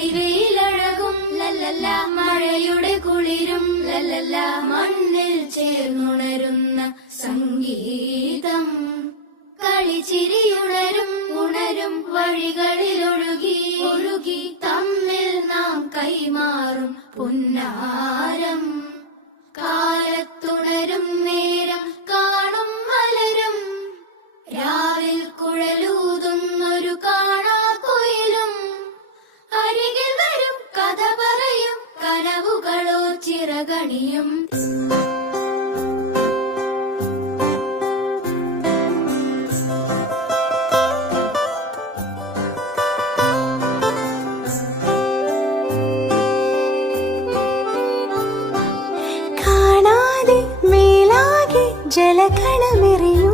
പൊളിവെയിലഴകും ലല്ലല്ല, മഴയുടെ കുളിരും ലല്ലല്ല, മണ്ണിൽ ചേർന്നുണരുന്ന സംഗീതം. കളിച്ചിരിയുണരും ഉണരും വഴികളിലൊഴുകി ഒഴുകി തമ്മിൽ നാം കൈമാറും പുന്നാരം. കാലത്തുണരും നേരം കാണും മലരും, രാവിൽ കുഴലൂതുന്നൊരു കാണാക്കുയിലും. അരികിൽ വരും കഥ പറയും കനവുകളോ ചിറകണിയും. ജലകണമെറിയും